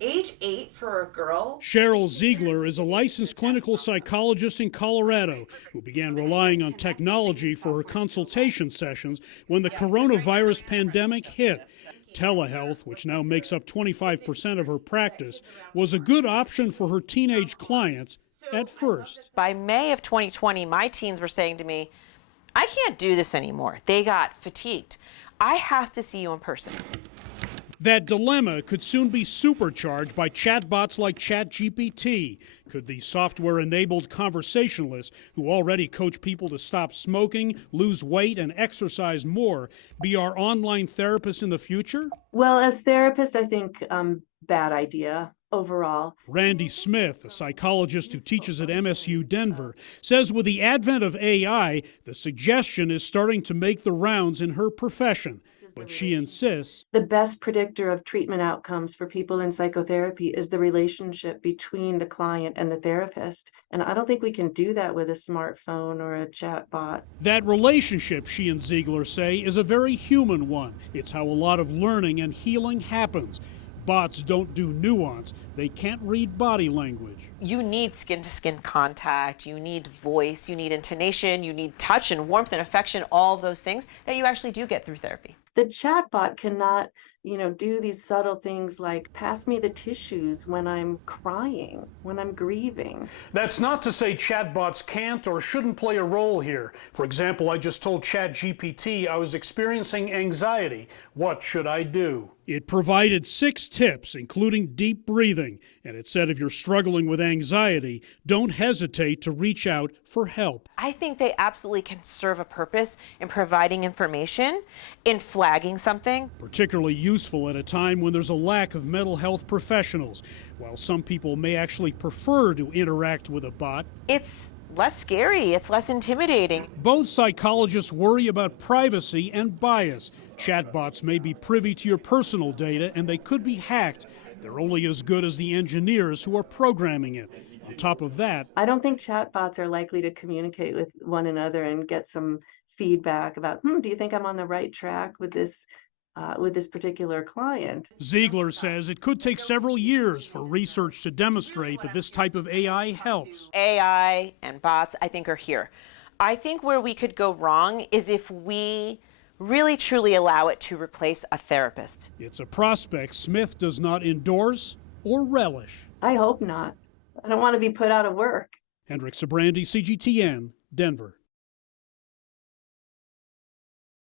Age 8 for a girl? Cheryl Ziegler is a licensed clinical psychologist in Colorado who began relying on technology for her consultation sessions when the coronavirus pandemic hit. Telehealth, which now makes up 25% of her practice, was a good option for her teenage clients at first. By May of 2020, my teens were saying to me, I can't do this anymore. They got fatigued. I have to see you in person. That dilemma could soon be supercharged by chatbots like ChatGPT. Could the software-enabled conversationalists who already coach people to stop smoking, lose weight, and exercise more be our online therapists in the future? Well, as therapists, I think bad idea overall. Randy Smith, a psychologist who teaches at MSU Denver, says with the advent of AI, the suggestion is starting to make the rounds in her profession. But she insists the best predictor of treatment outcomes for people in psychotherapy is the relationship between the client and the therapist. And I don't think we can do that with a smartphone or a chat bot. That relationship, she and Ziegler say, is a very human one. It's how a lot of learning and healing happens. Bots don't do nuance. They can't read body language. You need skin-to-skin contact, you need voice, you need intonation, you need touch and warmth and affection, all of those things that you actually do get through therapy. The chatbot cannot, do these subtle things like pass me the tissues when I'm crying, when I'm grieving. That's not to say chatbots can't or shouldn't play a role here. For example, I just told ChatGPT I was experiencing anxiety. What should I do? It provided 6 tips, including deep breathing, and it said if you're struggling with anxiety, don't hesitate to reach out for help. I think they absolutely can serve a purpose in providing information, in flagging something. Particularly useful at a time when there's a lack of mental health professionals. While some people may actually prefer to interact with a bot, it's less scary, it's less intimidating. Both psychologists worry about privacy and bias. Chatbots may be privy to your personal data and they could be hacked. They're only as good as the engineers who are programming it. On top of that, I don't think chatbots are likely to communicate with one another and get some feedback about, do you think I'm on the right track with this particular client? Ziegler says it could take several years for research to demonstrate that this type of AI helps. AI and bots, I think, are here. I think where we could go wrong is if we really truly allow it to replace a therapist. It's a prospect Smith does not endorse or relish. I hope not. I don't want to be put out of work. Hendrik, Sybrandy, CGTN, Denver.